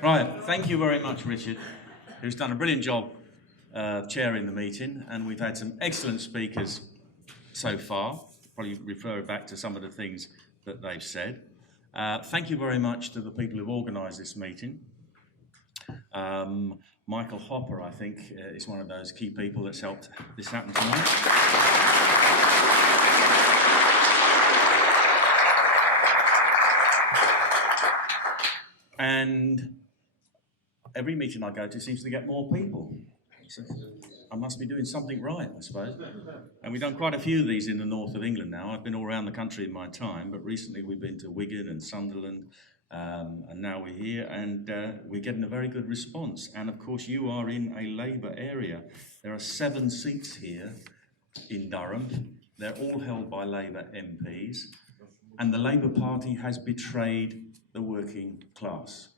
Right, thank you very much, Richard, who's done a brilliant job chairing the meeting, and we've had some excellent speakers so far. Probably refer back to some of the things that they've said. Thank you very much to the people who've organised this meeting. Michael Hopper, I think, is one of those key people that's helped this happen tonight. And every meeting I go to seems to get more people. So I must be doing something right, I suppose. And we've done quite a few of these in the north of England now. I've been all around the country in my time, but recently we've been to Wigan and Sunderland, and now we're here, and we're getting a very good response. And of course, you are in a Labour area. There are 7 seats here in Durham. They're all held by Labour MPs, and the Labour Party has betrayed the working class.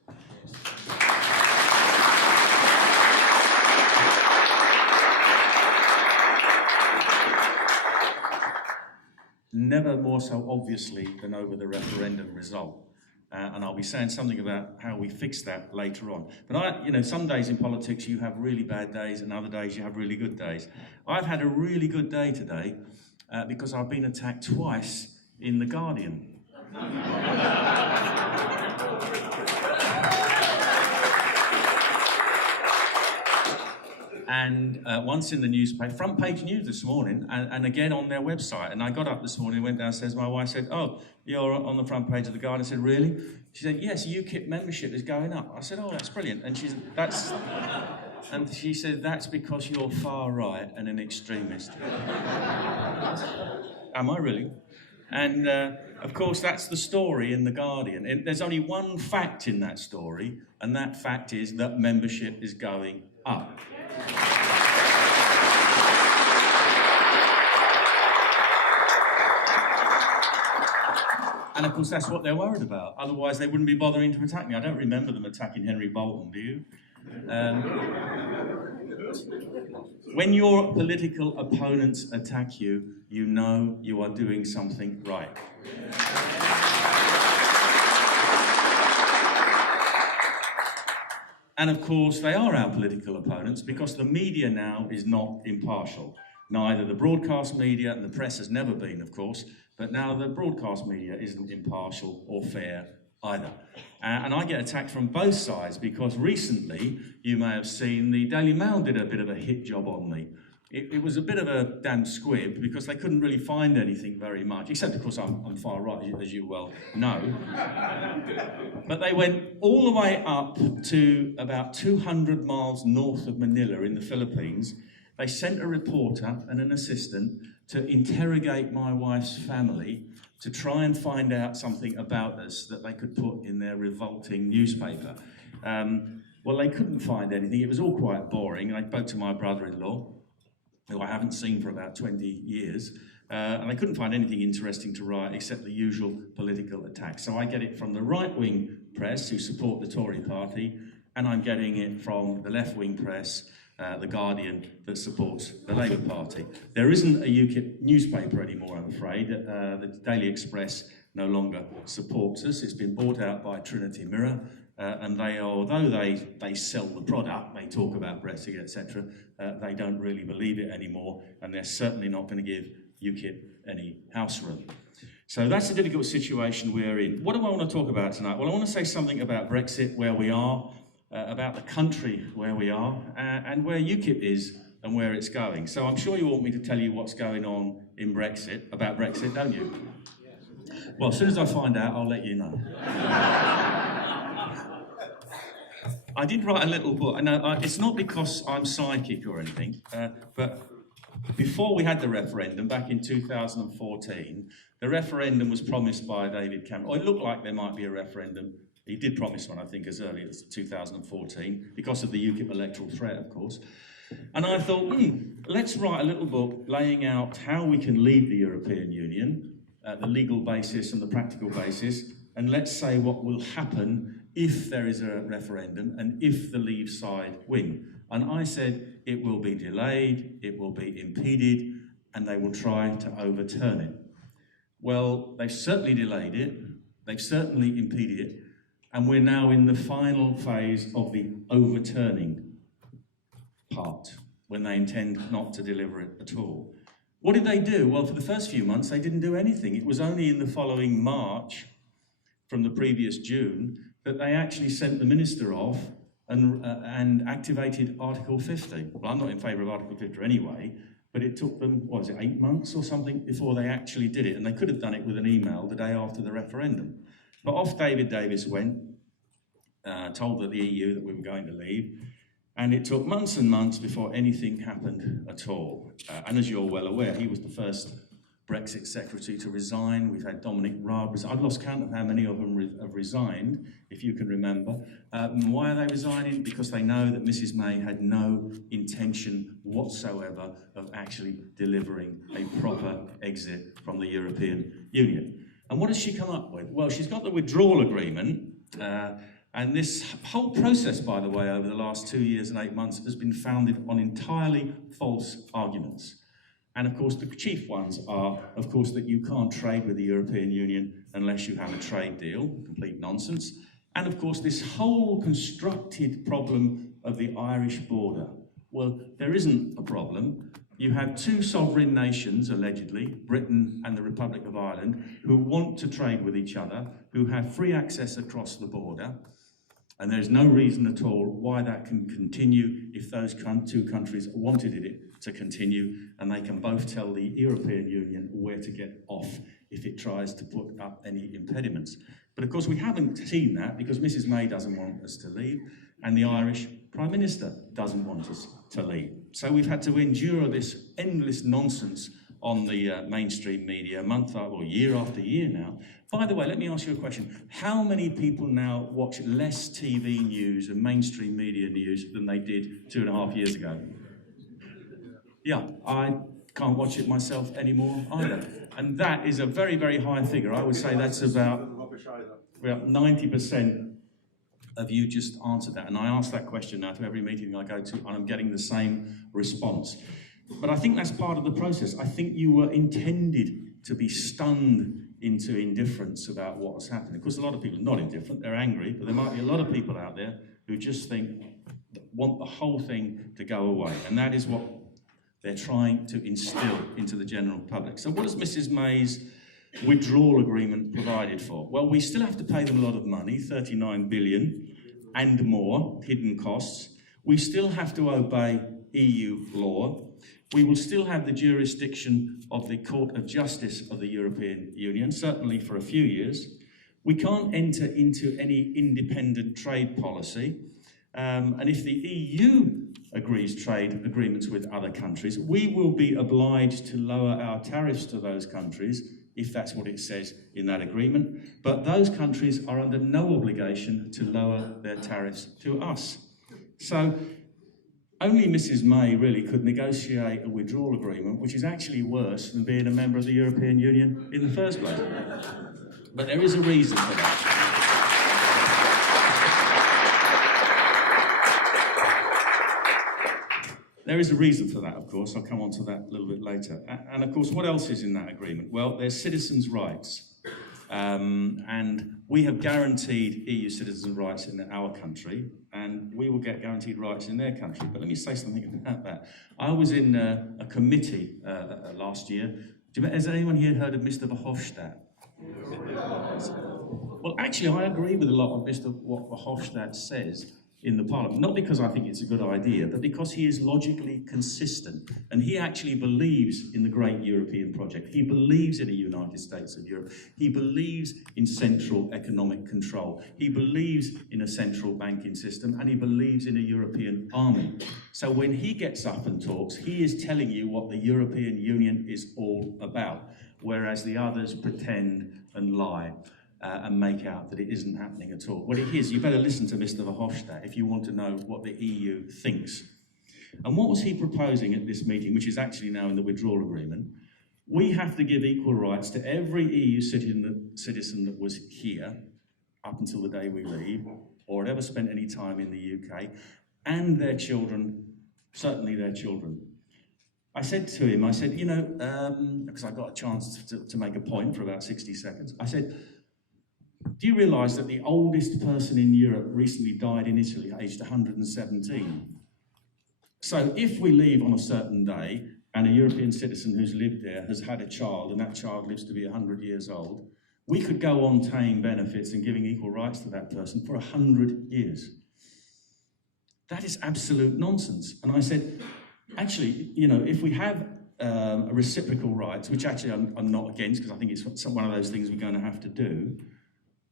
Never more so obviously than over the referendum result. And I'll be saying something about how we fix that later on. But some days in politics you have really bad days, and other days you have really good days. I've had a really good day today because I've been attacked twice in The Guardian. And once in the newspaper, front page news this morning, and again on their website. And I got up this morning, went downstairs, my wife said, "Oh, you're on the front page of The Guardian." I said, "Really?" She said, "Yes, UKIP membership is going up." I said, "Oh, that's brilliant." And she said, "That's because you're far right and an extremist." Am I really? And of course, that's the story in The Guardian. There's only one fact in that story, and that fact is that membership is going up. And of course, that's what they're worried about. Otherwise, they wouldn't be bothering to attack me. I don't remember them attacking Henry Bolton, do you? When your political opponents attack you, you know you are doing something right. And of course, they are our political opponents because the media now is not impartial. Neither the broadcast media, and the press has never been, of course, but now the broadcast media isn't impartial or fair either. And I get attacked from both sides because recently, you may have seen, the Daily Mail did a bit of a hit job on me. It was a bit of a damn squib because they couldn't really find anything very much, except of course I'm far right, as you well know. But they went all the way up to about 200 miles north of Manila in the Philippines. They sent a reporter and an assistant to interrogate my wife's family to try and find out something about us that they could put in their revolting newspaper. Well, they couldn't find anything. It was all quite boring. I spoke to my brother-in-law, who I haven't seen for about 20 years, and I couldn't find anything interesting to write except the usual political attacks. So I get it from the right-wing press, who support the Tory party, and I'm getting it from the left-wing press, The Guardian, that supports the Labour Party. There isn't a UKIP newspaper anymore, I'm afraid. The Daily Express no longer supports us. It's been bought out by Trinity Mirror, and although they sell the product, they talk about Brexit, etc., they don't really believe it anymore, and they're certainly not going to give UKIP any house room. So that's a difficult situation we're in. What do I want to talk about tonight? Well, I want to say something about Brexit, where we are, about the country where we are, and where UKIP is and where it's going. So I'm sure you want me to tell you what's going on in about Brexit, don't you? Well, as soon as I find out, I'll let you know. I did write a little book. It's not because I'm psychic or anything, but before we had the referendum, back in 2014, the referendum was promised by David Cameron. Or it looked like there might be a referendum. He did promise one, I think, as early as 2014, because of the UKIP electoral threat, of course. And I thought, let's write a little book laying out how we can leave the European Union, the legal basis and the practical basis, and let's say what will happen if there is a referendum and if the Leave side win. And I said it will be delayed, it will be impeded, and they will try to overturn it. Well, they've certainly delayed it, they've certainly impeded it, And we're now in the final phase of the overturning part, when they intend not to deliver it at all. What did they do? Well, for the first few months, they didn't do anything. It was only in the following March, from the previous June, that they actually sent the minister off and activated Article 50. Well, I'm not in favour of Article 50 anyway, but it took them, what was it, 8 months or something before they actually did it, and they could have done it with an email the day after the referendum. But off David Davis went, told the EU that we were going to leave, and it took months and months before anything happened at all. And as you're well aware, he was the first Brexit secretary to resign. We've had Dominic Raab resign. I've lost count of how many of them have resigned, if you can remember. Why are they resigning? Because they know that Mrs May had no intention whatsoever of actually delivering a proper exit from the European Union. And what has she come up with? Well, she's got the withdrawal agreement, and this whole process, by the way, over the last 2 years and 8 months has been founded on entirely false arguments. And of course, the chief ones are, of course, that you can't trade with the European Union unless you have a trade deal, complete nonsense. And of course, this whole constructed problem of the Irish border. Well, there isn't a problem. You have two sovereign nations, allegedly, Britain and the Republic of Ireland, who want to trade with each other, who have free access across the border. And there's no reason at all why that can continue if those two countries wanted it to continue, and they can both tell the European Union where to get off if it tries to put up any impediments. But of course we haven't seen that because Mrs May doesn't want us to leave, and the Irish Prime Minister doesn't want us to leave. So we've had to endure this endless nonsense on the mainstream media year after year now. By the way, let me ask you a question. How many people now watch less TV news and mainstream media news than they did 2.5 years ago? Yeah, I can't watch it myself anymore either. And that is a very, very high figure. I would say that's about 90% of you just answered that. And I ask that question now to every meeting I go to, and I'm getting the same response. But I think that's part of the process. I think you were intended to be stunned into indifference about what was happening. Of course, a lot of people are not indifferent, they're angry, but there might be a lot of people out there who just want the whole thing to go away. And that is what they're trying to instill into the general public. So what has Mrs May's withdrawal agreement provided for? Well, we still have to pay them a lot of money, 39 billion and more, hidden costs. We still have to obey EU law. We will still have the jurisdiction of the Court of Justice of the European Union, certainly for a few years. We can't enter into any independent trade policy. And if the EU agrees trade agreements with other countries, we will be obliged to lower our tariffs to those countries if that's what it says in that agreement. But those countries are under no obligation to lower their tariffs to us. So only Mrs May really could negotiate a withdrawal agreement, which is actually worse than being a member of the European Union in the first place. But there is a reason for that. There is a reason for that, of course. I'll come on to that a little bit later. And of course, what else is in that agreement? Well, there's citizens' rights. And we have guaranteed EU citizens' rights in our country, and we will get guaranteed rights in their country. But let me say something about that. I was in a committee last year. Has anyone here heard of Mr. Verhofstadt? Well, actually, I agree with a lot of what Verhofstadt says in the Parliament, not because I think it's a good idea, but because he is logically consistent, and he actually believes in the great European project. He believes in a United States of Europe. He believes in central economic control. He believes in a central banking system, and he believes in a European army. So when he gets up and talks, he is telling you what the European Union is all about, whereas the others pretend and lie. And make out that it isn't happening at all. Well, it is. You better listen to Mr. Verhofstadt if you want to know what the EU thinks. And what was he proposing at this meeting, which is actually now in the withdrawal agreement? We have to give equal rights to every EU citizen that was here up until the day we leave, or had ever spent any time in the UK, and their children, certainly their children. I said to him, you know, because I got a chance to make a point for about 60 seconds, I said, Do you realise that the oldest person in Europe recently died in Italy, aged 117? So if we leave on a certain day, and a European citizen who's lived there has had a child, and that child lives to be 100 years old, we could go on paying benefits and giving equal rights to that person for 100 years. That is absolute nonsense. And I said, actually, you know, if we have reciprocal rights, which actually I'm not against, because I think it's one of those things we're going to have to do,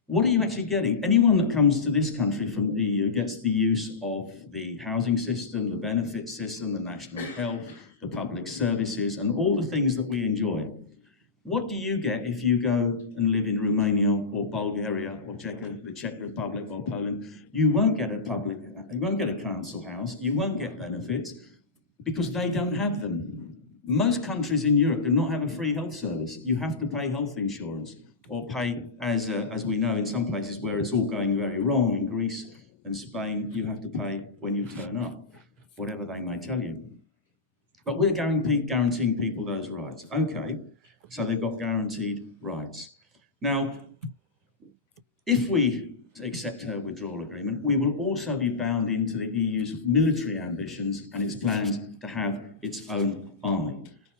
what are you actually getting? Anyone that comes to this country from the EU gets the use of the housing system, the benefit system, the national health, the public services, and all the things that we enjoy. What do you get if you go and live in Romania or Bulgaria or the Czech Republic or Poland? You won't get a council house, you won't get benefits, because they don't have them. Most countries in Europe do not have a free health service. You have to pay health insurance, or pay, as we know in some places where it's all going very wrong, in Greece and Spain, you have to pay when you turn up, whatever they may tell you. But we're guaranteeing people those rights. Okay, so they've got guaranteed rights. Now, if we accept her withdrawal agreement, we will also be bound into the EU's military ambitions and its plans to have its own army.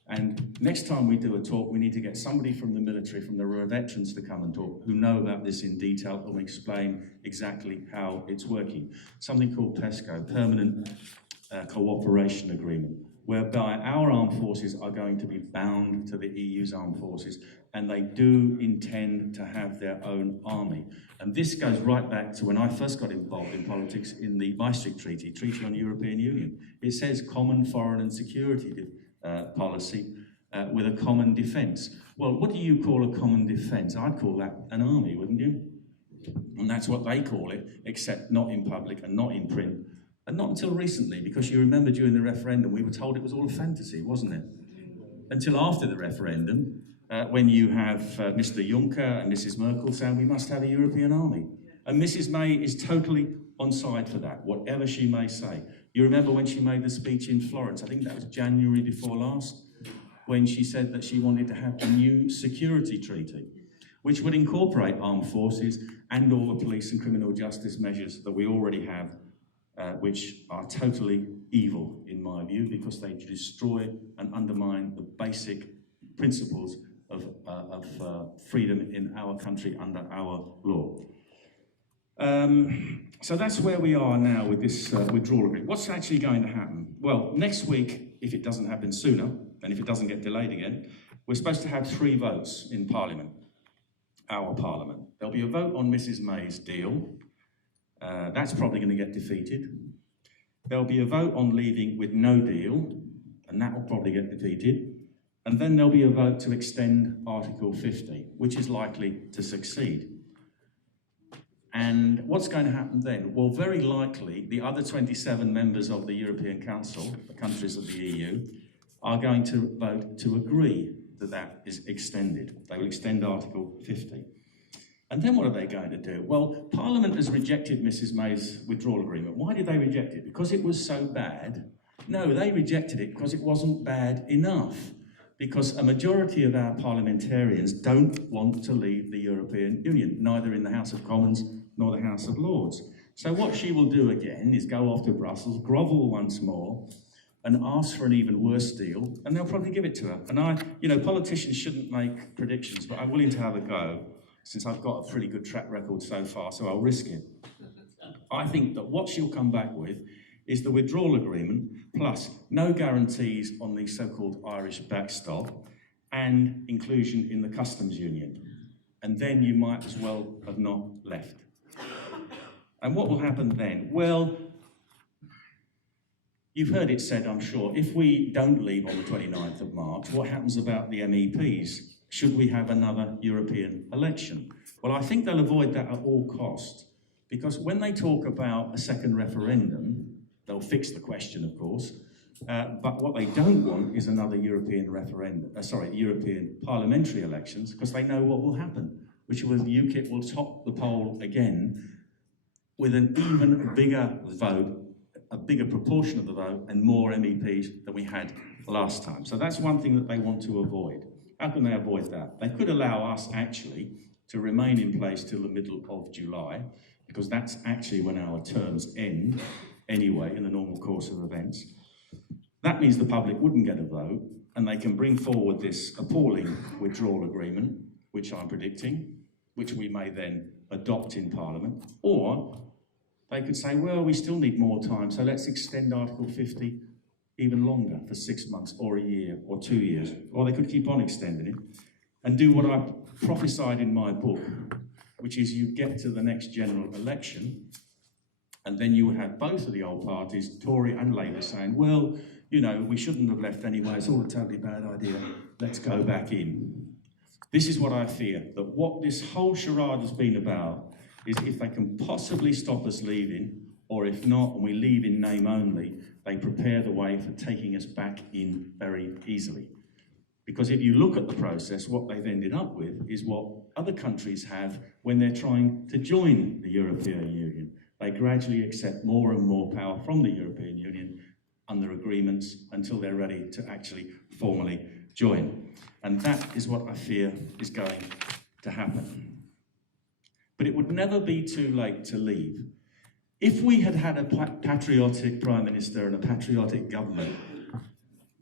And next time we do a talk, we need to get somebody from the military, from the veterans, to come and talk, who know about this in detail and explain exactly how it's working. Something called PESCO, Permanent Cooperation Agreement, whereby our armed forces are going to be bound to the EU's armed forces, and they do intend to have their own army. And this goes right back to when I first got involved in politics in the Maastricht Treaty, Treaty on European Union. It says common foreign and security policy with a common defence. Well, what do you call a common defence? I'd call that an army, wouldn't you? And that's what they call it, except not in public and not in print. And not until recently, because you remember during the referendum, we were told it was all a fantasy, wasn't it? Until after the referendum, when you have Mr. Juncker and Mrs. Merkel saying we must have a European army. And Mrs. May is totally on side for that, whatever she may say. You remember when she made the speech in Florence, I think that was January before last, when she said that she wanted to have a new security treaty, which would incorporate armed forces and all the police and criminal justice measures that we already have, which are totally evil, in my view, because they destroy and undermine the basic principles of freedom in our country under our law. So that's where we are now with this withdrawal agreement. What's actually going to happen? Well, next week, if it doesn't happen sooner, and if it doesn't get delayed again, we're supposed to have 3 votes in Parliament, our Parliament. There'll be a vote on Mrs. May's deal. That's probably going to get defeated. There'll be a vote on leaving with no deal, and that will probably get defeated. And then there'll be a vote to extend Article 50, which is likely to succeed. And what's going to happen then? Well, very likely the other 27 members of the European Council, the countries of the EU, are going to vote to agree that that is extended. They will extend Article 50. And then what are they going to do? Well, Parliament has rejected Mrs. May's withdrawal agreement. Why did they reject it? Because it was so bad? No, they rejected it because it wasn't bad enough. Because a majority of our parliamentarians don't want to leave the European Union, neither in the House of Commons nor the House of Lords. So what she will do again is go off to Brussels, grovel once more, and ask for an even worse deal, and they'll probably give it to her. And politicians shouldn't make predictions, but I'm willing to have a go, since I've got a pretty good track record so far, so I'll risk it. I think that what she'll come back with is the withdrawal agreement, plus no guarantees on the so-called Irish backstop, and inclusion in the customs union. And then you might as well have not left. And what will happen then? Well, you've heard it said, I'm sure, if we don't leave on the 29th of March, what happens about the MEPs? Should we have another European election? Well, I think they'll avoid that at all costs, because when they talk about a second referendum, they'll fix the question, of course, but what they don't want is another European referendum, European parliamentary elections, because they know what will happen, which was UKIP will top the poll again with an even bigger vote, a bigger proportion of the vote, and more MEPs than we had last time. So that's one thing that they want to avoid. How can they avoid that? They could allow us actually to remain in place till the middle of July, because that's actually when our terms end anyway in the normal course of events. That means the public wouldn't get a vote, and they can bring forward this appalling withdrawal agreement, which I'm predicting, which we may then adopt in Parliament, or they could say, well, we still need more time, so let's extend Article 50 even longer, for 6 months or a year or 2 years. Or they could keep on extending it and do what I prophesied in my book, which is you get to the next general election and then you would have both of the old parties, Tory and Labour, saying, well, you know, we shouldn't have left anyway, it's all a totally bad idea, let's go back in. This is what I fear, that what this whole charade has been about is if they can possibly stop us leaving, or if not, and we leave in name only, they prepare the way for taking us back in very easily. Because if you look at the process, what they've ended up with is what other countries have when they're trying to join the European Union. They gradually accept more and more power from the European Union under agreements until they're ready to actually formally join. And that is what I fear is going to happen. But it would never be too late to leave. If we had had a patriotic Prime Minister and a patriotic government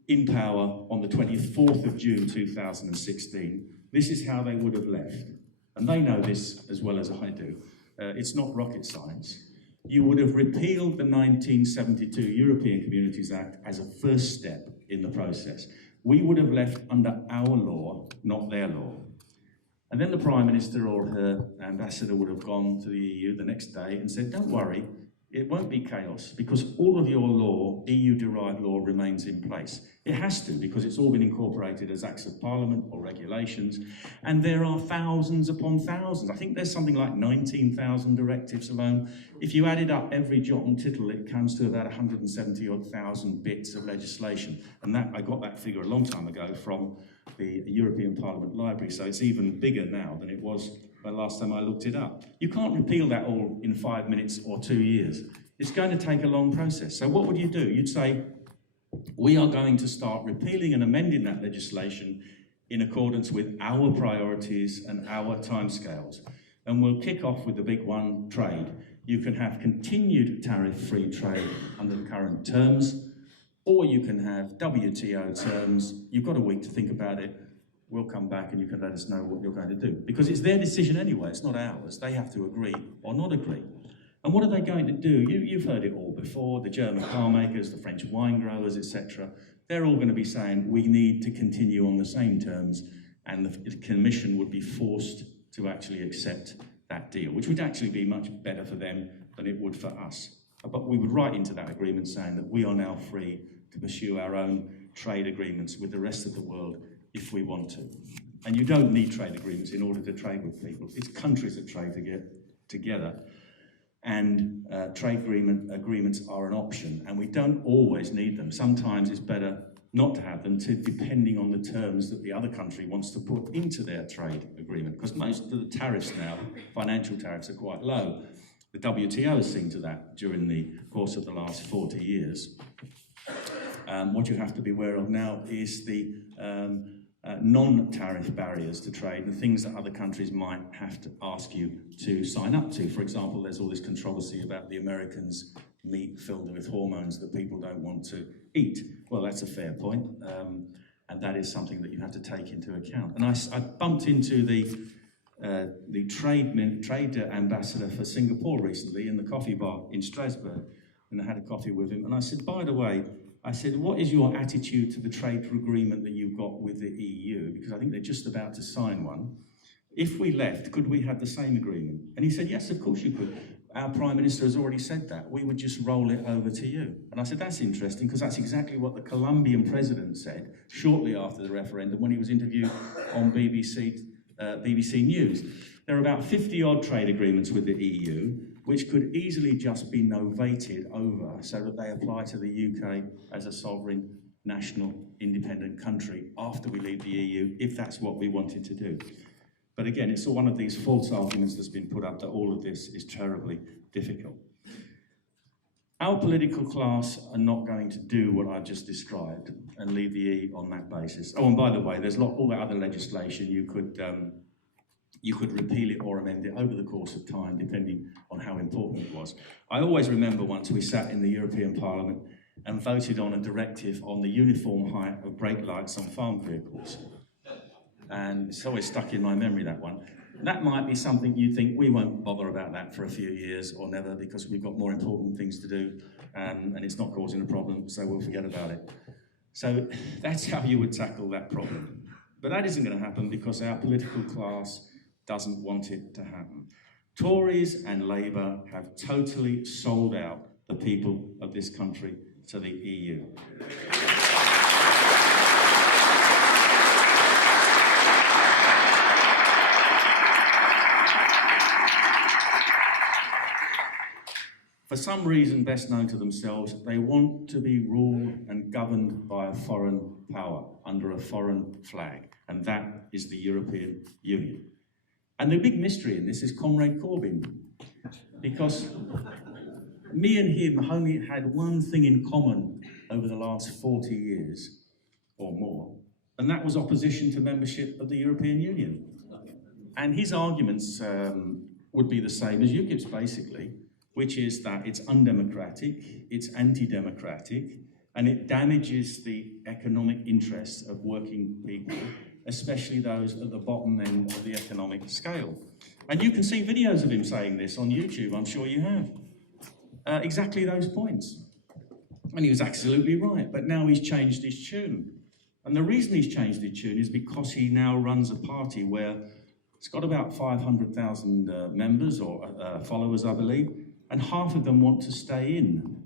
in power on the 24th of June 2016, this is how they would have left. And they know this as well as I do. It's not rocket science. You would have repealed the 1972 European Communities Act as a first step in the process. We would have left under our law, not their law. And then the Prime Minister or her ambassador would have gone to the EU the next day and said, don't worry, it won't be chaos because all of your law, EU-derived law, remains in place. It has to because it's all been incorporated as acts of parliament or regulations. And there are thousands upon thousands. I think there's something like 19,000 directives alone. If you added up every jot and tittle, it comes to about 170,000 bits of legislation. And that I got that figure a long time ago from the European Parliament Library, so it's even bigger now than it was the last time I looked it up. You can't repeal that all in 5 minutes or 2 years. It's going to take a long process. So what would you do? You'd say, we are going to start repealing and amending that legislation in accordance with our priorities and our timescales. And we'll kick off with the big one, trade. You can have continued tariff-free trade under the current terms, or you can have WTO terms. You've got a week to think about it. We'll come back and you can let us know what you're going to do. Because it's their decision anyway, it's not ours. They have to agree or not agree. And what are they going to do? You've heard it all before, the German car makers, the French wine growers, etc. They're all going to be saying, we need to continue on the same terms, and the Commission would be forced to actually accept that deal, which would actually be much better for them than it would for us. But we would write into that agreement saying that we are now free to pursue our own trade agreements with the rest of the world if we want to. And you don't need trade agreements in order to trade with people. It's countries that trade together. And trade agreements are an option, and we don't always need them. Sometimes it's better not to have them, depending on the terms that the other country wants to put into their trade agreement, because most of the tariffs now, financial tariffs, are quite low. The WTO has seen to that during the course of the last 40 years. What you have to be aware of now is the non-tariff barriers to trade and things that other countries might have to ask you to sign up to. For example, there's all this controversy about the Americans' meat filled with hormones that people don't want to eat. Well, that's a fair point, and that is something that you have to take into account. And I bumped into the trade ambassador for Singapore recently in the coffee bar in Strasbourg, and I had a coffee with him, and I said, by the way, what is your attitude to the trade agreement that you've got with the EU? Because I think they're just about to sign one. If we left, could we have the same agreement? And he said, yes, of course you could. Our Prime Minister has already said that. We would just roll it over to you. And I said, that's interesting, because that's exactly what the Colombian president said shortly after the referendum when he was interviewed on BBC News. There are about 50-odd trade agreements with the EU, which could easily just be novated over so that they apply to the UK as a sovereign, national, independent country after we leave the EU, if that's what we wanted to do. But again, it's one of these false arguments that's been put up that all of this is terribly difficult. Our political class are not going to do what I've just described and leave the EU on that basis. Oh, and by the way, there's all that other legislation. You could you could repeal it or amend it over the course of time, depending on how important it was. I always remember once we sat in the European Parliament and voted on a directive on the uniform height of brake lights on farm vehicles. And it's always stuck in my memory, that one. That might be something you think we won't bother about that for a few years or never, because we've got more important things to do, and it's not causing a problem, so we'll forget about it. So that's how you would tackle that problem. But that isn't going to happen because our political class doesn't want it to happen. Tories and Labour have totally sold out the people of this country to the EU. For some reason best known to themselves, they want to be ruled and governed by a foreign power under a foreign flag, and that is the European Union. And the big mystery in this is Comrade Corbyn, because me and him only had one thing in common over the last 40 years or more, and that was opposition to membership of the European Union. And his arguments would be the same as UKIP's, basically, which is that it's undemocratic, it's anti-democratic, and it damages the economic interests of working people, especially those at the bottom end of the economic scale. And you can see videos of him saying this on YouTube, I'm sure you have. Exactly those points. And he was absolutely right, but now he's changed his tune. And the reason he's changed his tune is because he now runs a party where it's got about 500,000 members or followers, I believe, and half of them want to stay in.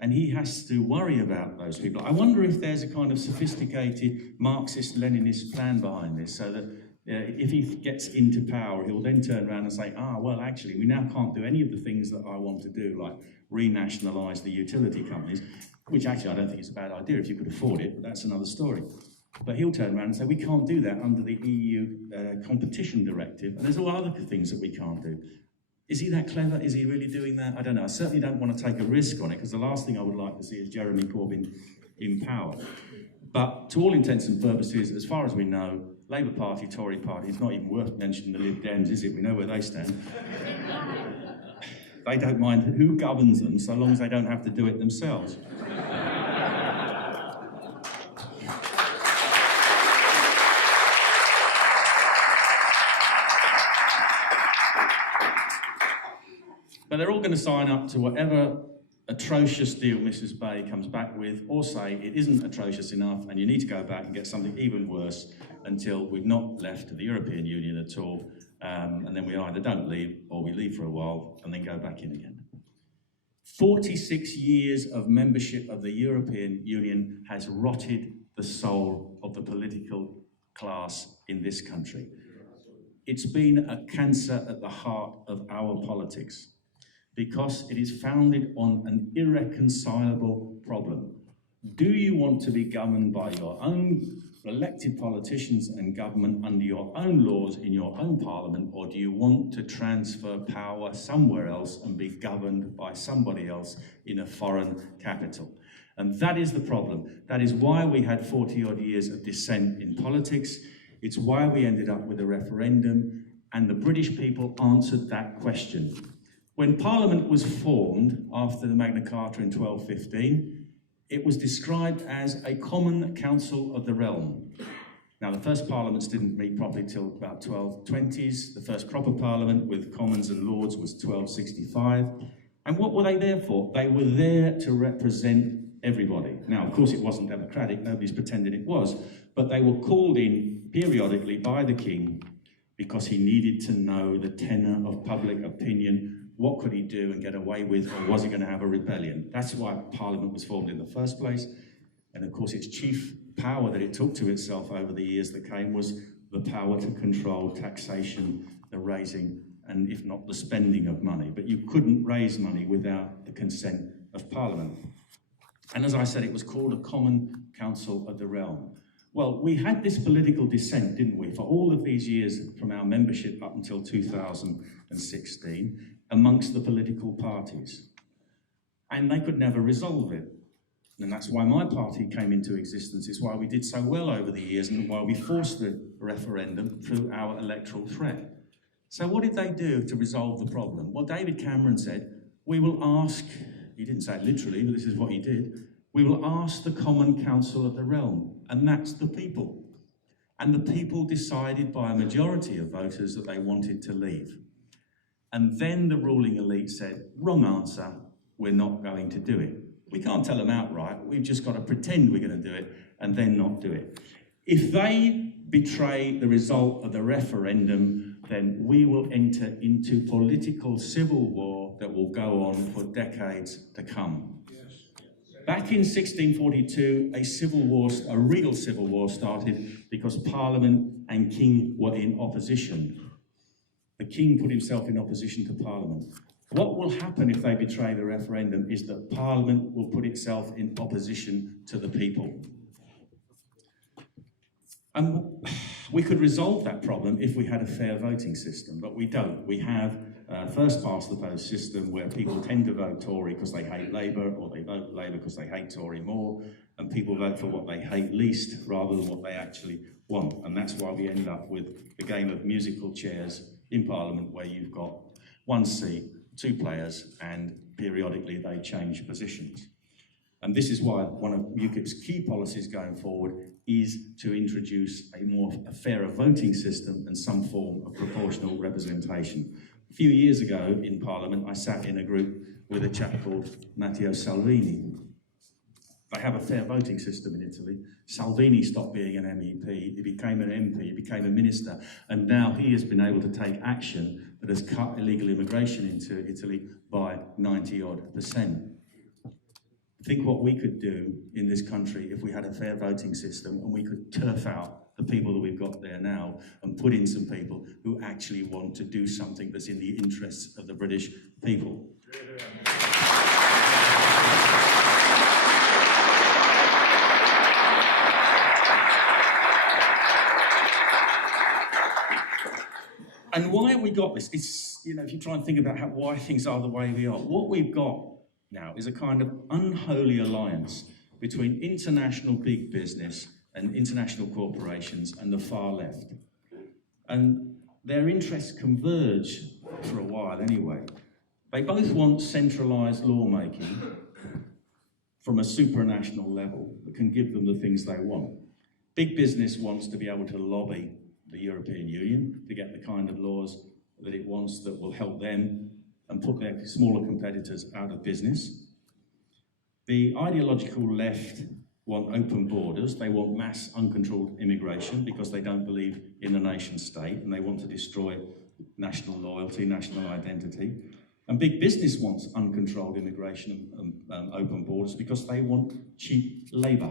And he has to worry about those people. I wonder if there's a kind of sophisticated Marxist-Leninist plan behind this, so that if he gets into power, he'll then turn around and say, well, actually, we now can't do any of the things that I want to do, like renationalise the utility companies, which actually I don't think is a bad idea if you could afford it, but that's another story. But he'll turn around and say, we can't do that under the EU competition directive, and there's all other things that we can't do. Is he that clever? Is he really doing that? I don't know. I certainly don't want to take a risk on it, because the last thing I would like to see is Jeremy Corbyn in power. But to all intents and purposes, as far as we know, Labour Party, Tory Party, it's not even worth mentioning the Lib Dems, is it? We know where they stand. They don't mind who governs them, so long as they don't have to do it themselves. But they're all going to sign up to whatever atrocious deal Mrs. Bay comes back with, or say it isn't atrocious enough and you need to go back and get something even worse until we've not left the European Union at all, and then we either don't leave or we leave for a while and then go back in again. 46 years of membership of the European Union has rotted the soul of the political class in this country. It's been a cancer at the heart of our politics, because it is founded on an irreconcilable problem. Do you want to be governed by your own elected politicians and government under your own laws in your own parliament, or do you want to transfer power somewhere else and be governed by somebody else in a foreign capital? And that is the problem. That is why we had 40-odd years of dissent in politics. It's why we ended up with a referendum, and the British people answered that question. When Parliament was formed after the Magna Carta in 1215, it was described as a common council of the realm. Now, the first parliaments didn't meet properly till about 1220s. The first proper parliament with Commons and Lords was 1265. And what were they there for? They were there to represent everybody. Now, of course, it wasn't democratic. Nobody's pretending it was. But they were called in periodically by the king because he needed to know the tenor of public opinion. What could he do and get away with, or was he going to have a rebellion? That's why Parliament was formed in the first place. And of course, its chief power that it took to itself over the years that came was the power to control taxation, the raising, and if not the spending of money. But you couldn't raise money without the consent of Parliament. And as I said, it was called a Common Council of the Realm. Well, we had this political dissent, didn't we, for all of these years from our membership up until 2016, amongst the political parties. And they could never resolve it. And that's why my party came into existence. It's why we did so well over the years and why we forced the referendum through our electoral threat. So what did they do to resolve the problem? Well, David Cameron said, we will ask, he didn't say it literally, but this is what he did, we will ask the Common Council of the realm, and that's the people. And the people decided by a majority of voters that they wanted to leave. And then the ruling elite said, wrong answer, we're not going to do it. We can't tell them outright, we've just got to pretend we're going to do it and then not do it. If they betray the result of the referendum, then we will enter into political civil war that will go on for decades to come. Back in 1642, a real civil war started because Parliament and King were in opposition. The King put himself in opposition to Parliament. What will happen if they betray the referendum is that Parliament will put itself in opposition to the people. And we could resolve that problem if we had a fair voting system, but we don't. We have a first past the post system where people tend to vote Tory because they hate Labour, or they vote Labour because they hate Tory more, and people vote for what they hate least rather than what they actually want. And that's why we end up with the game of musical chairs in Parliament, where you've got one seat, two players, and periodically they change positions. And this is why one of UKIP's key policies going forward is to introduce a fairer voting system and some form of proportional representation. A few years ago in Parliament, I sat in a group with a chap called Matteo Salvini. They have a fair voting system in Italy. Salvini stopped being an MEP, he became an MP, he became a minister, and now he has been able to take action that has cut illegal immigration into Italy by 90-odd%. Think what we could do in this country if we had a fair voting system and we could turf out the people that we've got there now and put in some people who actually want to do something that's in the interests of the British people. And why have we got this? It's, if you try and think about why things are the way we are, what we've got now is a kind of unholy alliance between international big business and international corporations and the far left. And their interests converge for a while anyway. They both want centralised lawmaking from a supranational level that can give them the things they want. Big business wants to be able to lobby the European Union to get the kind of laws that it wants that will help them and put their smaller competitors out of business. The ideological left want open borders. They want mass uncontrolled immigration because they don't believe in the nation state and they want to destroy national loyalty, national identity. And big business wants uncontrolled immigration and open borders because they want cheap labour.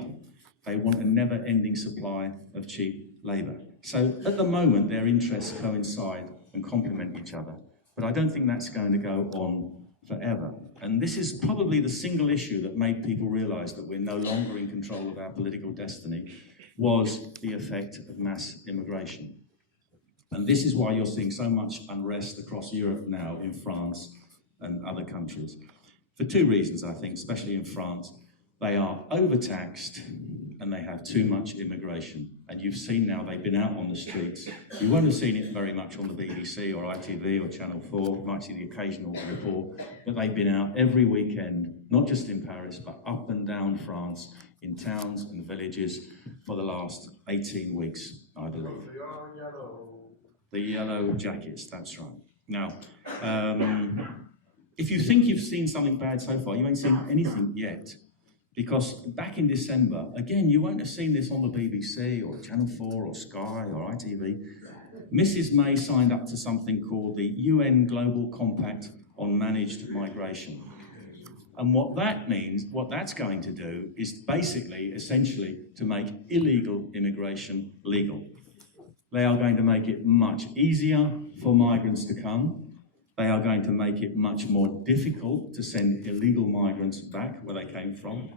They want a never-ending supply of cheap labour. So at the moment, their interests coincide and complement each other. But I don't think that's going to go on forever. And this is probably the single issue that made people realise that we're no longer in control of our political destiny, was the effect of mass immigration. And this is why you're seeing so much unrest across Europe now, in France and other countries. For two reasons, I think, especially in France. They are overtaxed and they have too much immigration. And you've seen now they've been out on the streets. You won't have seen it very much on the BBC or ITV or Channel 4, you might see the occasional report, but they've been out every weekend, not just in Paris, but up and down France, in towns and villages for the last 18 weeks, I believe. The yellow jackets, that's right. Now, if you think you've seen something bad so far, you ain't seen anything yet. Because back in December, again, you won't have seen this on the BBC or Channel 4 or Sky or ITV. Mrs. May signed up to something called the UN Global Compact on Managed Migration. And what that means, what that's going to do is basically, essentially, to make illegal immigration legal. They are going to make it much easier for migrants to come. They are going to make it much more difficult to send illegal migrants back where they came from.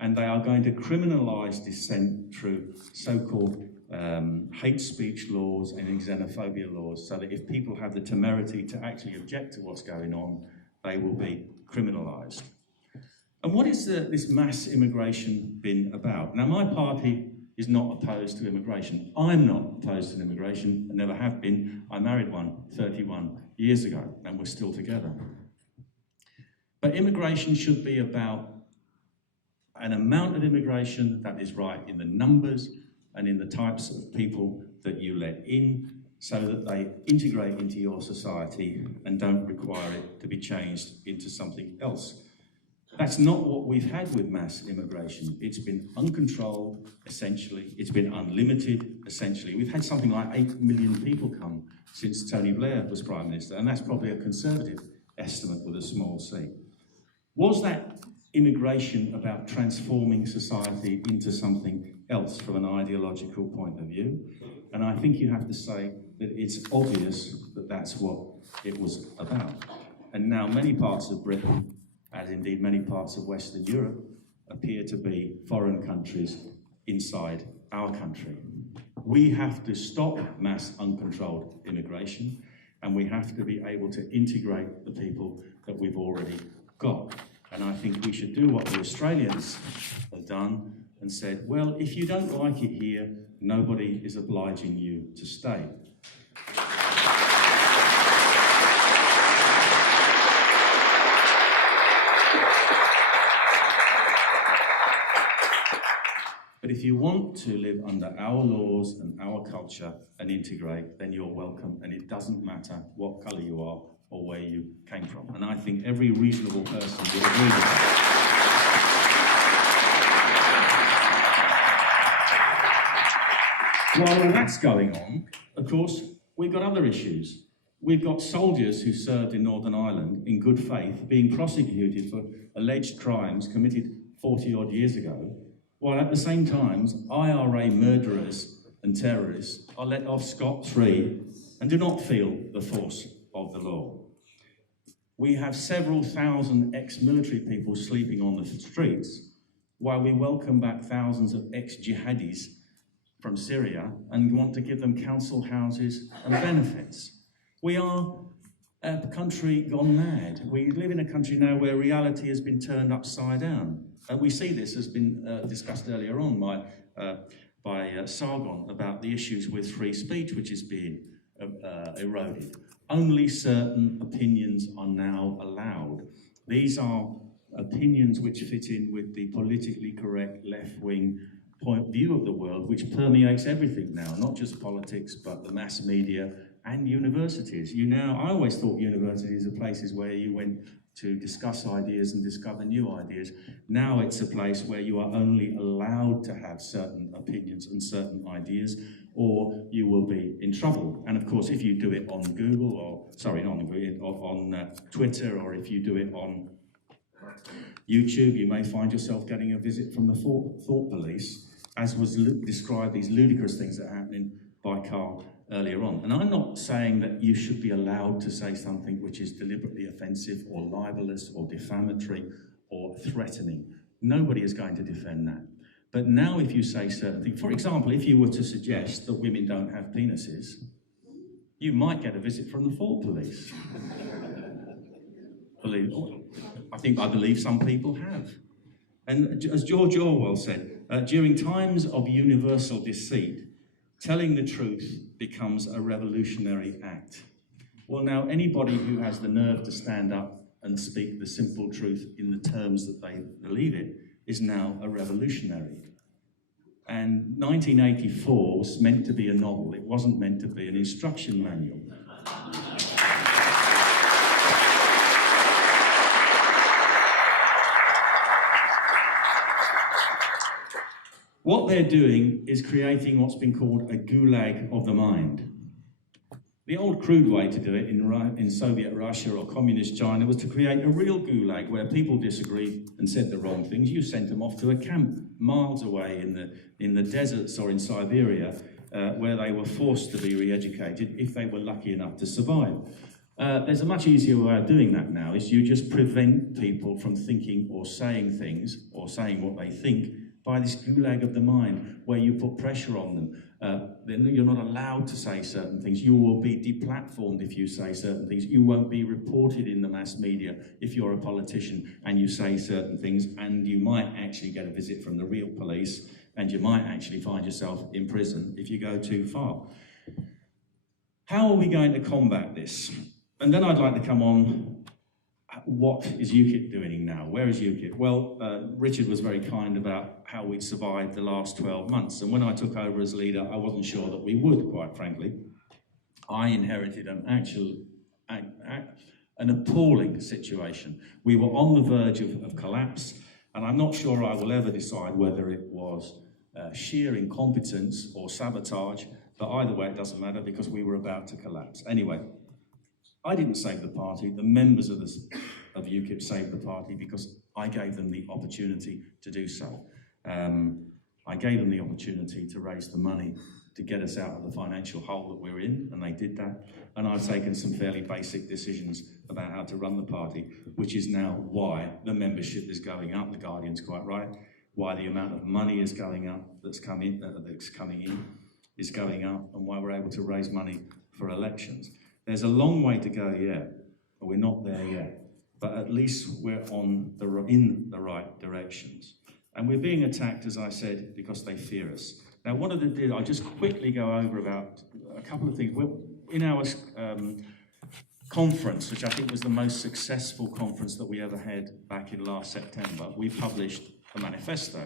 And they are going to criminalise dissent through so-called hate speech laws and xenophobia laws, so that if people have the temerity to actually object to what's going on, they will be criminalised. And what is this mass immigration been about? Now, my party is not opposed to immigration. I'm not opposed to immigration, I never have been. I married one 31 years ago, and we're still together. But immigration should be about an amount of immigration that is right in the numbers and in the types of people that you let in, so that they integrate into your society and don't require it to be changed into something else. That's not what we've had with mass immigration. It's been uncontrolled, essentially. It's been unlimited, essentially. We've had something like 8 million people come since Tony Blair was Prime Minister, and that's probably a conservative estimate with a small c. Was that immigration about transforming society into something else from an ideological point of view? And I think you have to say that it's obvious that that's what it was about. And now many parts of Britain, as indeed many parts of Western Europe, appear to be foreign countries inside our country. We have to stop mass uncontrolled immigration, and we have to be able to integrate the people that we've already got. And I think we should do what the Australians have done and said, well, if you don't like it here, nobody is obliging you to stay. But if you want to live under our laws and our culture and integrate, then you're welcome, and it doesn't matter what colour you are or where you came from. And I think every reasonable person would agree with that. While all that's going on, of course, we've got other issues. We've got soldiers who served in Northern Ireland in good faith being prosecuted for alleged crimes committed 40-odd years ago, while at the same time, IRA murderers and terrorists are let off scot-free and do not feel the force of the law. We have several thousand ex-military people sleeping on the streets, while we welcome back thousands of ex-jihadis from Syria and want to give them council houses and benefits. We are a country gone mad. We live in a country now where reality has been turned upside down. And we see this has been discussed earlier on by Sargon about the issues with free speech, which is being eroded. Only certain opinions are now allowed. These are opinions which fit in with the politically correct left-wing point view of the world, which permeates everything now, not just politics, but the mass media and universities. I always thought universities are places where you went to discuss ideas and discover new ideas. Now it's a place where you are only allowed to have certain opinions and certain ideas, or you will be in trouble. And of course, if you do it on Google, or sorry, not on Google, on Twitter, or if you do it on YouTube, you may find yourself getting a visit from the thought police, as was described, these ludicrous things that are happening by Carl earlier on. And I'm not saying that you should be allowed to say something which is deliberately offensive or libelous or defamatory or threatening. Nobody is going to defend that. But now if you say certain things, for example, if you were to suggest that women don't have penises, you might get a visit from the thought police. I believe some people have. And as George Orwell said, during times of universal deceit, telling the truth becomes a revolutionary act. Well, now, anybody who has the nerve to stand up and speak the simple truth in the terms that they believe it is now a revolutionary. And 1984 was meant to be a novel. It wasn't meant to be an instruction manual. What they're doing is creating what's been called a gulag of the mind. The old crude way to do it in Soviet Russia or communist China was to create a real gulag where people disagreed and said the wrong things. You sent them off to a camp miles away in the deserts or in Siberia where they were forced to be re-educated if they were lucky enough to survive. There's a much easier way of doing that now, is you just prevent people from thinking or saying things or saying what they think by this gulag of the mind where you put pressure on them. Then you're not allowed to say certain things. You will be deplatformed if you say certain things. You won't be reported in the mass media if you're a politician and you say certain things, and you might actually get a visit from the real police, and you might actually find yourself in prison if you go too far. How are we going to combat this? And then I'd like to come on, what is UKIP doing now? Where is UKIP? Well, Richard was very kind about how we'd survived the last 12 months. And when I took over as leader, I wasn't sure that we would, quite frankly. I inherited an appalling situation. We were on the verge of collapse, and I'm not sure I will ever decide whether it was sheer incompetence or sabotage, but either way it doesn't matter because we were about to collapse. Anyway, I didn't save the party. The members of UKIP saved the party because I gave them the opportunity to do so. I gave them the opportunity to raise the money to get us out of the financial hole that we're in, and they did that. And I've taken some fairly basic decisions about how to run the party, which is now why the membership is going up. The Guardian's quite right. Why the amount of money is going up that's coming in is going up, and why we're able to raise money for elections. There's a long way to go yet, but we're not there yet. But at least we're in the right directions. And we're being attacked, as I said, because they fear us. Now, I'll just quickly go over about a couple of things. In our conference, which I think was the most successful conference that we ever had back in last September, we published a manifesto.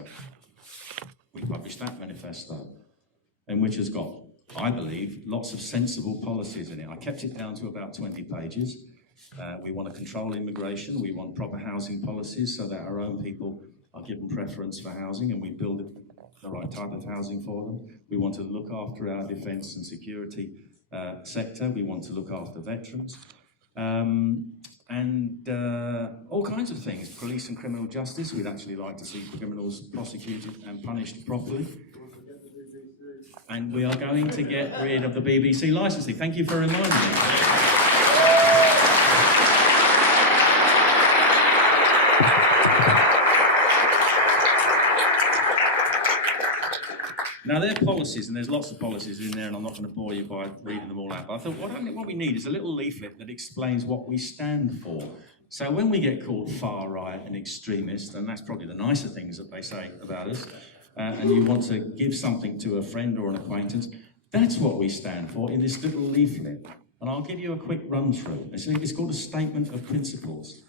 We published that manifesto, and which has got, I believe, lots of sensible policies in it. I kept it down to about 20 pages. We want to control immigration. We want proper housing policies so that our own people are given preference for housing and we build the right type of housing for them. We want to look after our defence and security sector. We want to look after veterans. And all kinds of things. Police and criminal justice. We'd actually like to see criminals prosecuted and punished properly. And we are going to get rid of the BBC licensing. Thank you for reminding me. Now, they're policies, and there's lots of policies in there, and I'm not going to bore you by reading them all out. But I thought, what we need is a little leaflet that explains what we stand for. So when we get called far right and extremist, and that's probably the nicer things that they say about us, and you want to give something to a friend or an acquaintance, that's what we stand for in this little leaflet. And I'll give you a quick run through. It's called a statement of principles.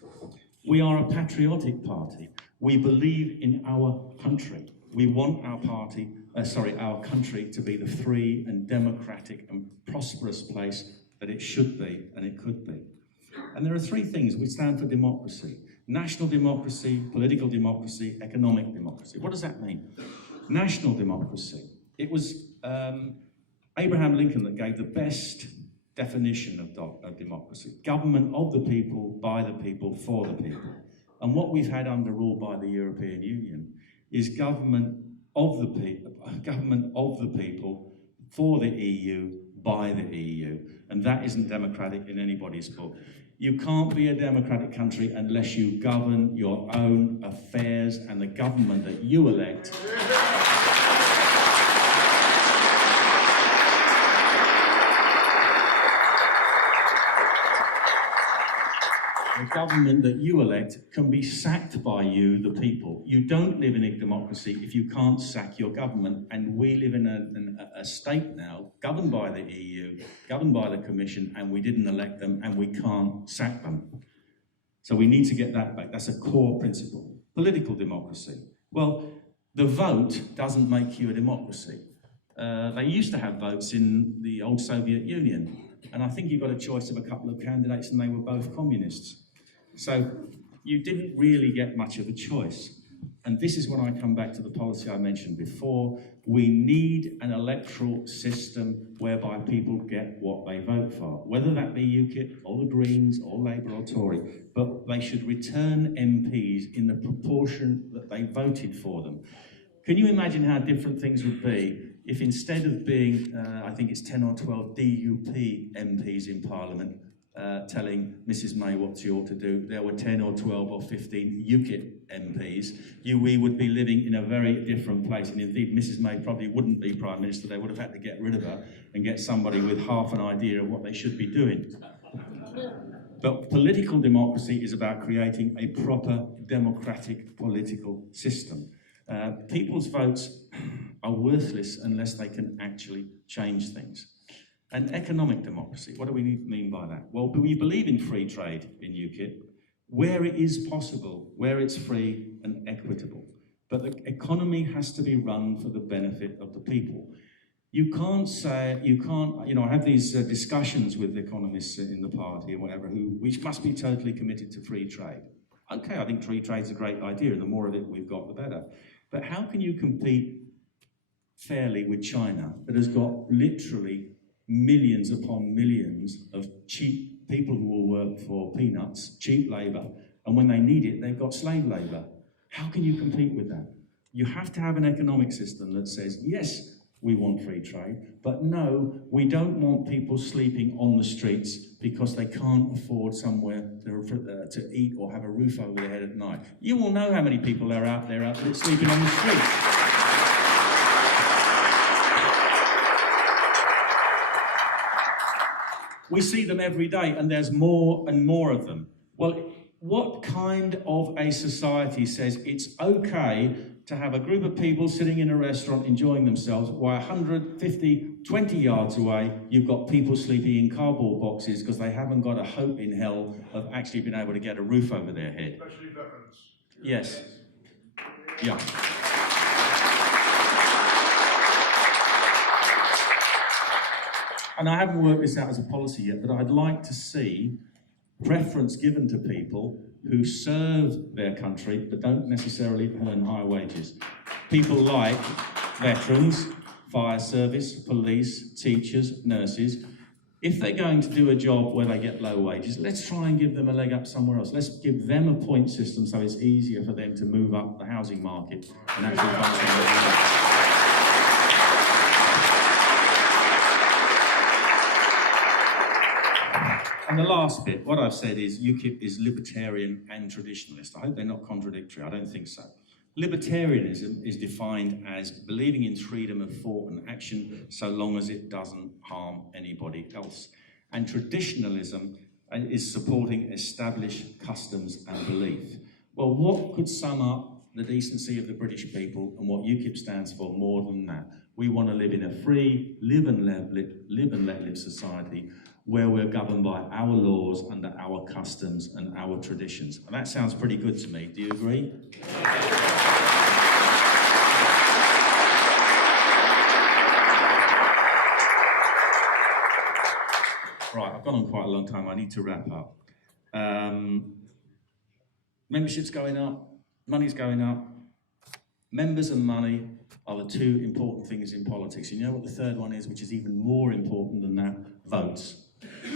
We are a patriotic party. We believe in our country. We want our country to be the free and democratic and prosperous place that it should be and it could be. And there are three things. We stand for democracy: national democracy, political democracy, economic democracy. What does that mean? National democracy. It was Abraham Lincoln that gave the best definition of democracy. Government of the people, by the people, for the people. And what we've had under rule by the European Union is government of the people, for the EU, by the EU. And that isn't democratic in anybody's book. You can't be a democratic country unless you govern your own affairs, and the government that you elect can be sacked by you, the people. You don't live in a democracy if you can't sack your government, and we live in a state now governed by the EU, governed by the Commission, and we didn't elect them, and we can't sack them. So we need to get that back. That's a core principle. Political democracy. Well, the vote doesn't make you a democracy. They used to have votes in the old Soviet Union, and I think you got a choice of a couple of candidates, and they were both communists. So you didn't really get much of a choice. And this is when I come back to the policy I mentioned before. We need an electoral system whereby people get what they vote for, whether that be UKIP or the Greens or Labour or Tory, but they should return MPs in the proportion that they voted for them. Can you imagine how different things would be if instead of being, I think it's 10 or 12 DUP MPs in Parliament, telling Mrs May what she ought to do, there were 10 or 12 or 15 UKIP MPs, we would be living in a very different place. And indeed, Mrs May probably wouldn't be Prime Minister. They would have had to get rid of her and get somebody with half an idea of what they should be doing. But political democracy is about creating a proper democratic political system. People's votes are worthless unless they can actually change things. And economic democracy, what do we mean by that? Well, we believe in free trade in UKIP, where it is possible, where it's free and equitable. But the economy has to be run for the benefit of the people. You can't, I have these discussions with economists in the party and whatever, which must be totally committed to free trade. Okay, I think free trade's a great idea, and the more of it we've got, the better. But how can you compete fairly with China that has got literally millions upon millions of cheap people who will work for peanuts, cheap labour, and when they need it, they've got slave labour? How can you compete with that? You have to have an economic system that says, yes, we want free trade, but no, we don't want people sleeping on the streets because they can't afford somewhere to eat or have a roof over their head at night. You will know how many people are out there sleeping on the streets. We see them every day, and there's more and more of them. Well, what kind of a society says it's okay to have a group of people sitting in a restaurant enjoying themselves while 150, 20 yards away, you've got people sleeping in cardboard boxes because they haven't got a hope in hell of actually being able to get a roof over their head? Especially veterans. Yes. Yeah. And I haven't worked this out as a policy yet, but I'd like to see preference given to people who serve their country but don't necessarily earn high wages. People like veterans, fire service, police, teachers, nurses. If they're going to do a job where they get low wages, let's try and give them a leg up somewhere else. Let's give them a point system so it's easier for them to move up the housing market and actually find somewhere to live. And the last bit, what I've said is UKIP is libertarian and traditionalist. I hope they're not contradictory. I don't think so. Libertarianism is defined as believing in freedom of thought and action so long as it doesn't harm anybody else. And traditionalism is supporting established customs and belief. Well, what could sum up the decency of the British people and what UKIP stands for more than that? We want to live in a free, live and let live society where we're governed by our laws under our customs and our traditions. And that sounds pretty good to me. Do you agree? Right, I've gone on quite a long time. I need to wrap up. Membership's going up, money's going up. Members and money are the two important things in politics. You know what the third one is, which is even more important than that? Votes.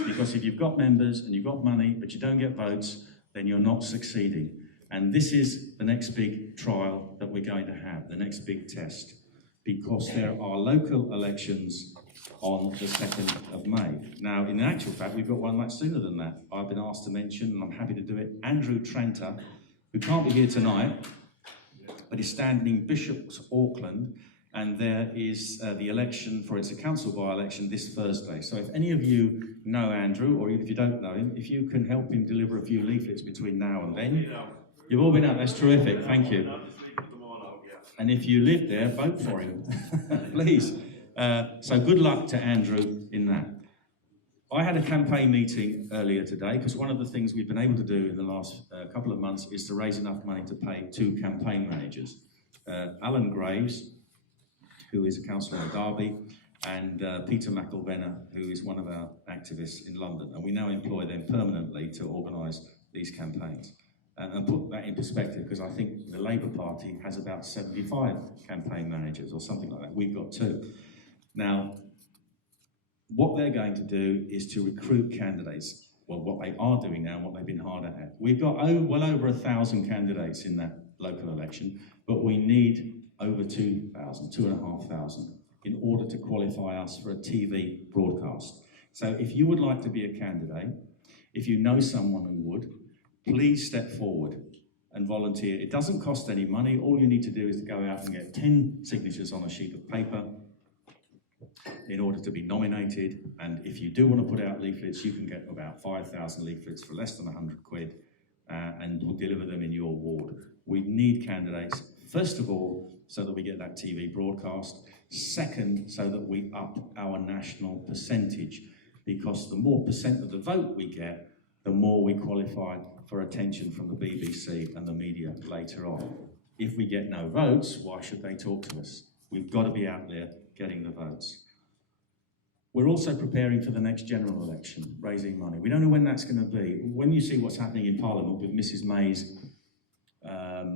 Because if you've got members and you've got money, but you don't get votes, then you're not succeeding. And this is the next big trial that we're going to have, the next big test, because there are local elections on the 2nd of May. Now, in actual fact, we've got one much sooner than that. I've been asked to mention, and I'm happy to do it, Andrew Tranter, who can't be here tonight, but is standing in Bishop's Auckland, and there is the election for it's a council by-election this Thursday. So if any of you know Andrew, or even if you don't know him, if you can help him deliver a few leaflets between now and then. You've all been out, that's terrific, thank you. And if you live there, vote for him, please. So good luck to Andrew in that. I had a campaign meeting earlier today, because one of the things we've been able to do in the last couple of months is to raise enough money to pay 2 campaign managers. Alan Graves, who is a councillor in Derby, and Peter McElvenna, who is one of our activists in London. And we now employ them permanently to organise these campaigns. And put that in perspective, because I think the Labour Party has about 75 campaign managers or something like that. We've got 2. Now, what they're going to do is to recruit candidates. Well, what they are doing now, what they've been harder at. We've got well over 1,000 candidates in that local election, but we need over 2,000, 2,500 in order to qualify us for a TV broadcast. So if you would like to be a candidate, If you know someone who would, please step forward and volunteer. It doesn't cost any money. All you need to do is to go out and get 10 signatures on a sheet of paper in order to be nominated. And if you do want to put out leaflets, you can get about 5,000 leaflets for less than 100 quid, and we'll deliver them in your ward. We need candidates, first of all, so that we get that TV broadcast. Second, so that we up our national percentage, because the more percent of the vote we get, the more we qualify for attention from the BBC and the media later on. If we get no votes, why should they talk to us? We've got to be out there getting the votes. We're also preparing for the next general election, raising money. We don't know when that's going to be. When you see what's happening in Parliament with Mrs May's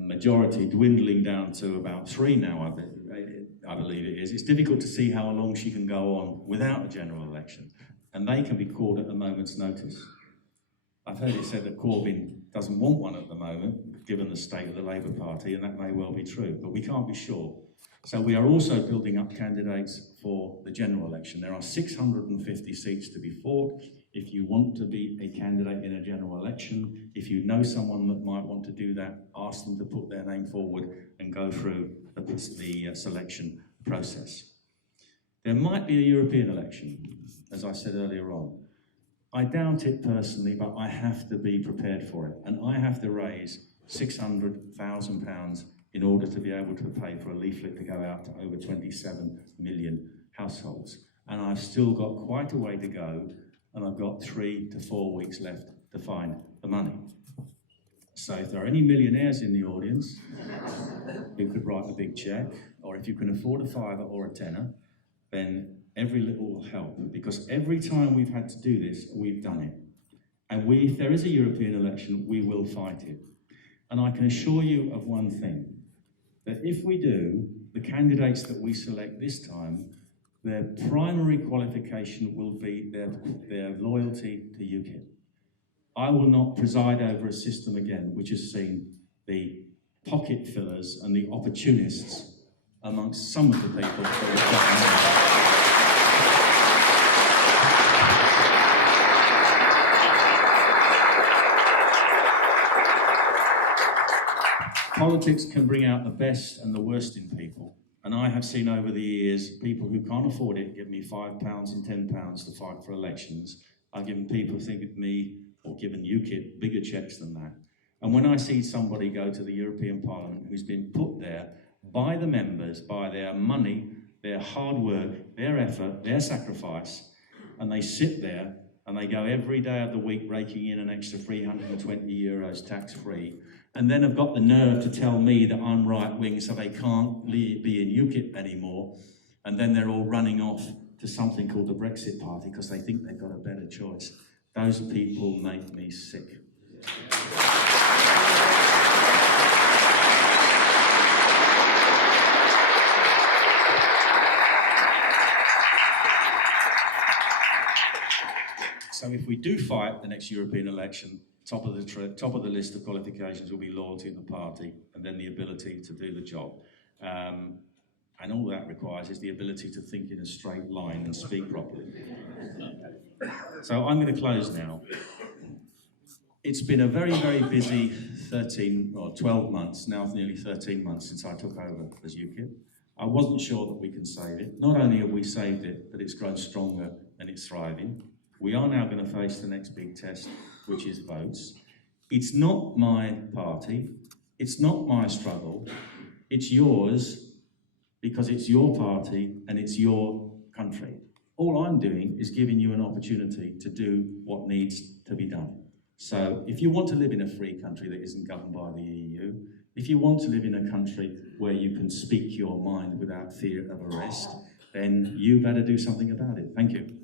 majority dwindling down to about 3 now, I believe it is, it's difficult to see how long she can go on without a general election. And they can be called at a moment's notice. I've heard it said that Corbyn doesn't want one at the moment, given the state of the Labour Party, and that may well be true, but we can't be sure. So we are also building up candidates for the general election. There are 650 seats to be fought. If you want to be a candidate in a general election, if you know someone that might want to do that, ask them to put their name forward and go through the selection process. There might be a European election, as I said earlier on. I doubt it personally, but I have to be prepared for it. And I have to raise £600,000 in order to be able to pay for a leaflet to go out to over 27 million households. And I've still got quite a way to go, and I've got 3 to 4 weeks left to find the money. So if there are any millionaires in the audience who could write a big cheque, or if you can afford a £5 or a £10, then every little will help, because every time we've had to do this, we've done it. And if there is a European election, we will fight it. And I can assure you of one thing, that if we do, the candidates that we select this time, their primary qualification will be their loyalty to UKIP. I will not preside over a system again which has seen the pocket fillers and the opportunists amongst some of the people that have gotten. Politics can bring out the best and the worst in people. And I have seen over the years people who can't afford it give me £5 and £10 to fight for elections. I've given people who think of me, or given UKIP, bigger cheques than that. And when I see somebody go to the European Parliament who's been put there by the members, by their money, their hard work, their effort, their sacrifice, and they sit there and they go every day of the week raking in an extra €320 tax-free, and then have got the nerve to tell me that I'm right-wing so they can't be in UKIP anymore, and then they're all running off to something called the Brexit Party because they think they've got a better choice. Those people make me sick. So if we do fight the next European election, top of the list of qualifications will be loyalty in the party, and then the ability to do the job. And all that requires is the ability to think in a straight line and speak properly. So I'm going to close now. It's been a very, very busy 13 or 12 months, now nearly 13 months since I took over as UKIP. I wasn't sure that we can save it. Not only have we saved it, but it's grown stronger and it's thriving. We are now going to face the next big test, which is votes. It's not my party, it's not my struggle, it's yours, because it's your party and it's your country. All I'm doing is giving you an opportunity to do what needs to be done. So if you want to live in a free country that isn't governed by the EU, if you want to live in a country where you can speak your mind without fear of arrest, then you better do something about it. Thank you.